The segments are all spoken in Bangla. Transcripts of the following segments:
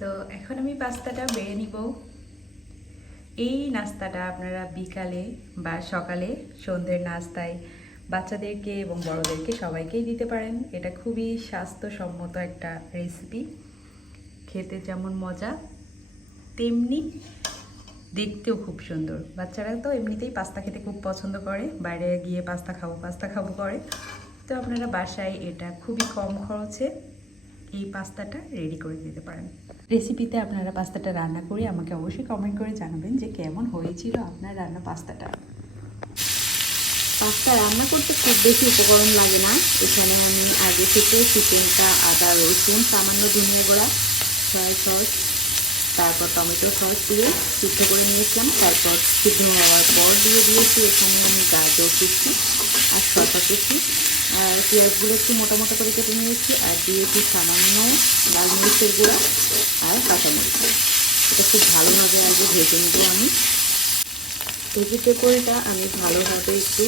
তো এখন আমি পাস্তাটা বেড়ে নিব। এই নাস্তাটা আপনারা বিকালে বা সকালে সন্ধ্যের নাস্তায় বাচ্চাদেরকে এবং বড়োদেরকে সবাইকেই দিতে পারেন। এটা খুবই স্বাস্থ্যসম্মত একটা রেসিপি খেতে যেমন মজা, তেমনি দেখতেও খুব সুন্দর। বাচ্চারা তো এমনিতেই পাস্তা খেতে খুব পছন্দ করে। বাইরে গিয়ে পাস্তা খাব পাস্তা খাব করে। তো আপনারা বাসায় এটা খুবই কম খরচে এই পাস্তাটা রেডি করে দিতে পারেন। রেসিপিতে আপনারা পাস্তাটা রান্না করে আমাকে অবশ্যই কমেন্ট করে জানাবেন যে কেমন হয়েছিল আপনার রান্না পাস্তাটা। পাস্তা রান্না করতে খুব বেশি উপকরণ লাগে না। এখানে আমি আগে থেকে চিকেনটা আদা রসুন সামান্য ধনিয়া গোড়া সয়া সস তারপর টমেটো সস দিয়ে সিদ্ধ করে নিয়েছিলাম। তারপর সিদ্ধ হওয়ার পর দিয়ে দিয়েছি এখানে আমি গাজর কুচি। আর শসা আর পেঁয়াজগুলো একটু মোটা মোটা করে কেটে নিয়েছি, আর দিয়েছি সামান্য লাল মরিচের গুঁড়া আর কাঁচামরিচ এটা খুব ভালো ভালোভাবে আগে ভেজে নেব আমি। ভেজিটেবলটা আমি ভালোভাবে একটু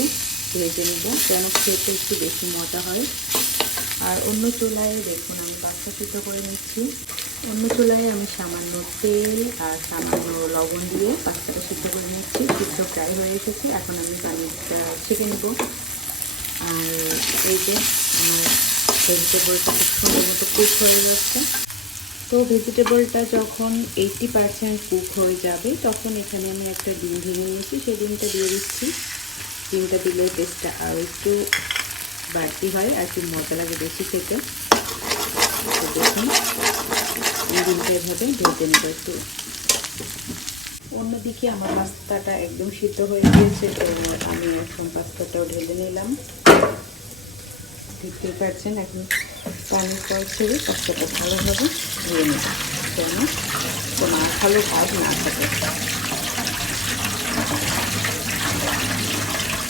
ভেজে নেব কেন খেতে একটু বেশি মজা হয়। আর অন্য চুলায় দেখুন আমি বাচ্চা সিদ্ধ করে নিচ্ছি। অন্য চুলায় আমি সামান্য তেল আর সামান্য লবণ দিয়ে পাস্তাটা সিদ্ধ করে নিচ্ছি। সিদ্ধ প্রায় হয়ে এসেছে, এখন আমি পানিটা ছেঁকে নেব। আর এই যে আমার ভেজিটেবলটা খুব সুন্দর মতো কুক হয়ে যাচ্ছে। তো ভেজিটেবলটা যখন এইটটি পারসেন্ট কুক হয়ে যাবে, তখন এখানে আমি একটা ডিম ভেঙে নিয়েছি। সেই ডিমটা দিয়ে দিচ্ছি। ডিমটা দিলে টেস্টটা আরও একটু বাড়তি হয়, আর একটু মজা লাগে বেশি খেতে। দেখুন, এই ডিমটা এভাবে ঢেকে নেব একটু। অন্যদিকে আমার পাস্তাটা একদম সিদ্ধ হয়ে গিয়েছে, তো আমি এখন পাস্তাটাও ঢেলে নিলাম। দেখতেই পাচ্ছেন, এখন পানির পর ছেড়ে পাস্তাটা ভালোভাবে ধুয়ে নেব যেন কোনো আঠালো ভাব না থাকে।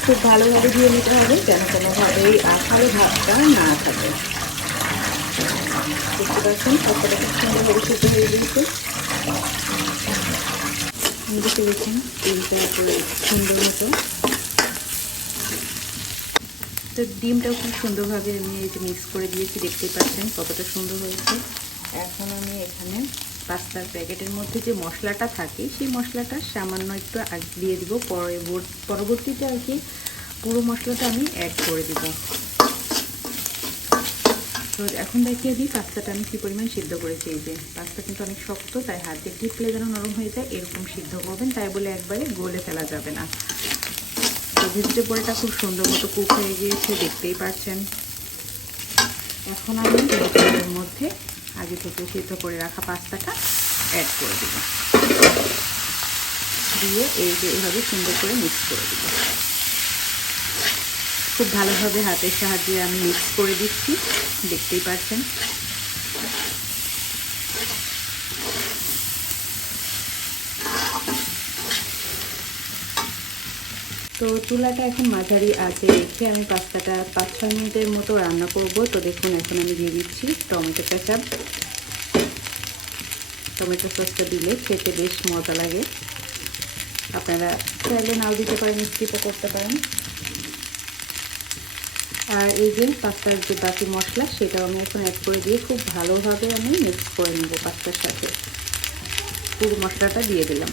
খুব ভালোভাবে ধুয়ে নিতে হবে, যেন কোনোভাবেই আঠালো ভাবটা না থাকে। দেখতে পাচ্ছেন পাস্তাটা খুব সুন্দরভাবে সিদ্ধ হয়ে গিয়েছে। দেখতে দেখুন তেলটা সুন্দর মতো। তো ডিমটাও খুব সুন্দরভাবে আমি এই যে মিক্স করে দিয়েছি, দেখতেই পাচ্ছেন কতটা সুন্দর হয়েছে। এখন আমি এখানে পাস্তার প্যাকেটের মধ্যে যে মশলাটা থাকে, সেই মশলাটা সামান্য একটু আগ, দিয়ে দিব। পরবর্তীতে আর কি পুরো মশলাটা আমি অ্যাড করে দিব। তো এখন দেখিয়ে দিই, পাস্তাটা আমি কী পরিমাণ সিদ্ধ করেছি, এই যে পাস্তা কিন্তু অনেক শক্ত, তাই হাত টিপলে যেন নরম হয়ে যায়, এরকম সিদ্ধ করবেন, তাই বলে একবারে গলে ফেলা যাবে না। তো ভেজিটেবলটা খুব সুন্দর মতো কুক হয়ে গিয়েছে, দেখতেই পাচ্ছেন। এখন আমি ভেজিটেবলের মধ্যে আগে থেকে সিদ্ধ করে রাখা পাস্তাটা অ্যাড করে দেব। দিয়ে এই যে এভাবে সুন্দর করে মিক্স করে দেব। খুব ভালোভাবে হাতের সাহায্যে আমি মিক্স করে দিচ্ছি। দেখতেই পাচ্ছেন। তো চুলাটা এখন মাঝারি আছে রেখে আমি পাস্তাটা পাঁচ ছয় মিনিটের মতো রান্না করব। তো দেখুন, এখন আমি দিয়ে দিচ্ছি টমেটো কেচাপ টমেটো সসটা দিলে খেতে বেশ মজা লাগে। আপনারা চাইলে নাও দিতে পারেন, স্কিপও করতে পারেন। আর এই যে পাস্তার যে বাকি মশলা, সেটাও আমি এখন অ্যাড করে দিয়ে খুব ভালোভাবে আমি মিক্স করে নেব পাস্তার সাথে। পুরো মশলাটা দিয়ে দিলাম।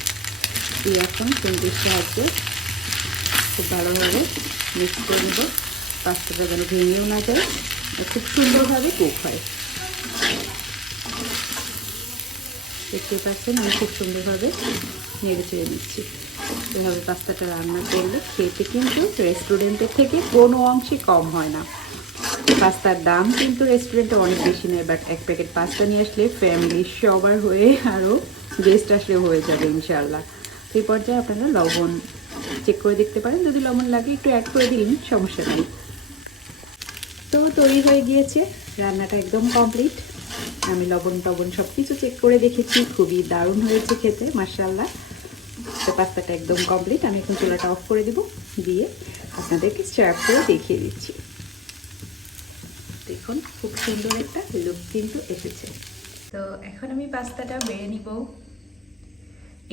দিয়ে এখন চিংড়ির সাহায্যে খুব ভালোভাবে মিক্স করে নেব। পাস্তাটা যেন ভেঙেও না যায় খুব সুন্দরভাবে কুক হয়। দেখতে পাচ্ছেন, আমি খুব সুন্দরভাবে নেড়ে চেড়ে দিচ্ছি এভাবে পাস্তাটা রান্না করলে খেতে কিন্তু রেস্টুরেন্টের থেকে কোনো অংশে কম হয় না। পাস্তার দাম কিন্তু রেস্টুরেন্টে অনেক বেশি নেয় বাট এক প্যাকেট পাস্তা নিয়ে আসলে ফ্যামিলি সবার হয়ে আরও গেস্ট আসলে হয়ে যাবে ইনশাল্লাহ সেই পর্যায়ে আপনারা লবণ চেক করে দেখতে পারেন। যদি লবণ লাগে একটু অ্যাড করে দিলেন সমস্যা নেই। তো তৈরি হয়ে গিয়েছে, রান্নাটা একদম কমপ্লিট আমি লবণ টবণ সব কিছু চেক করে দেখেছি, খুবই দারুণ হয়েছে খেতে মার্শাল্লাহ তো পাস্তাটা একদম কমপ্লিট আমি এখন চুলাটা অফ করে দিব, দিয়ে আপনাদেরকে সার্ভ করে দেখিয়ে দিচ্ছি। দেখুন, খুব সুন্দর একটা লুক কিন্তু এসেছে। তো এখন আমি পাস্তাটা বেড়ে নিব।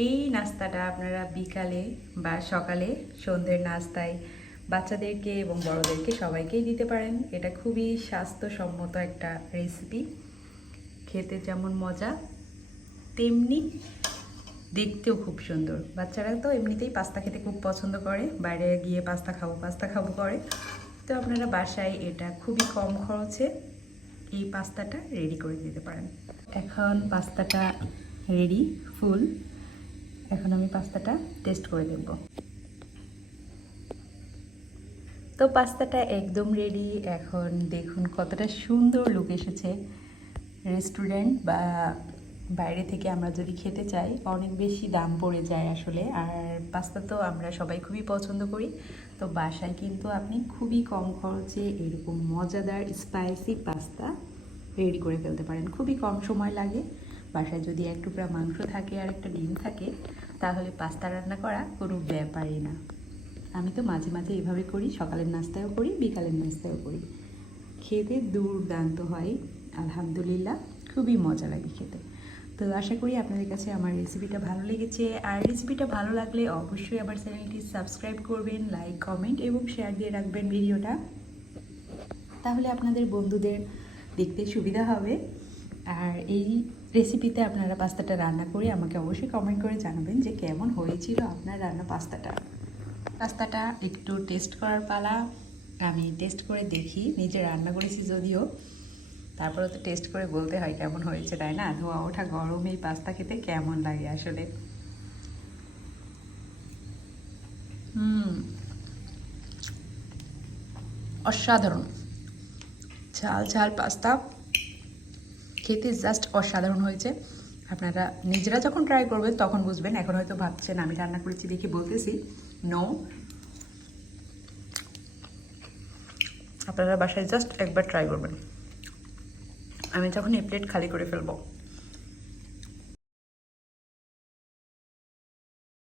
এই নাস্তাটা আপনারা বিকালে বা সকালে সন্ধ্যের নাস্তায় বাচ্চাদেরকে এবং বড়োদেরকে সবাইকেই দিতে পারেন। এটা খুবই স্বাস্থ্যসম্মত একটা রেসিপি খেতে যেমন মজা, তেমনি দেখতেও খুব সুন্দর। বাচ্চারা তো এমনিতেই পাস্তা খেতে খুব পছন্দ করে। বাইরে গিয়ে পাস্তা খাব পাস্তা খাব করে। তো আপনারা বাসায় এটা খুবই কম খরচে এই পাস্তাটা রেডি করে দিতে পারেন। এখন পাস্তাটা রেডি ফুল এখন আমি পাস্তাটা টেস্ট করে দেখব। তো পাস্তাটা একদম রেডি এখন দেখুন কতটা সুন্দর লুক এসেছে। রেস্টুরেন্ট বা বাইরে থেকে আমরা যদি খেতে চাই, অনেক বেশি দাম পড়ে যায় আসলে। আর পাস্তা তো আমরা সবাই খুবই পছন্দ করি। তো বাসায় কিন্তু আপনি খুবই কম খরচে এরকম মজাদার স্পাইসি পাস্তা রেডি করে ফেলতে পারেন। খুবই কম সময় লাগে। বাসায় যদি এক টুকরা মাংস থাকে আর একটা ডিম থাকে, তাহলে পাস্তা রান্না করা কোনো ব্যাপারই না। আমি তো মাঝে মাঝে এভাবে করি, সকালের নাস্তায়ও করি, বিকালের নাস্তায়ও করি। খেতে দুর্দান্ত হয়, আলহামদুলিল্লাহ। খুবই মজা লাগে খেতে। তো আশা করি আপনাদের কাছে আমার রেসিপিটা ভালো লেগেছে। আর রেসিপিটা ভালো লাগলে অবশ্যই আমার চ্যানেলটি সাবস্ক্রাইব করবেন লাইক কমেন্ট এবং শেয়ার দিয়ে রাখবেন ভিডিওটা। তাহলে আপনাদের বন্ধুদের দেখতে সুবিধা হবে। আর এই রেসিপিতে আপনারা পাস্তাটা রান্না করে আমাকে অবশ্যই কমেন্ট করে জানাবেন যে কেমন হয়েছিল আপনার রান্না পাস্তাটা। পাস্তাটা একটু টেস্ট করার পালা। আমি টেস্ট করে দেখি, নিজে রান্না করেছি যদিও। তারপরে তো টেস্ট করে বলতে হয় কেমন হয়েছে, তাই না? ধোয়া ওঠা গরম এই পাস্তা খেতে কেমন লাগে আসলে? অসাধারণ। ঝাল ঝাল পাস্তা খেতে জাস্ট অসাধারণ হয়েছে। আপনারা নিজেরা যখন ট্রাই করবেন তখন বুঝবেন, এখন হয়তো ভাবছেন, আমি রান্না করেছি দেখি বলতেছি। নো আপনারা বাসায় জাস্ট একবার ট্রাই করবেন। আমি তখন এই প্লেট খালি করে ফেলব।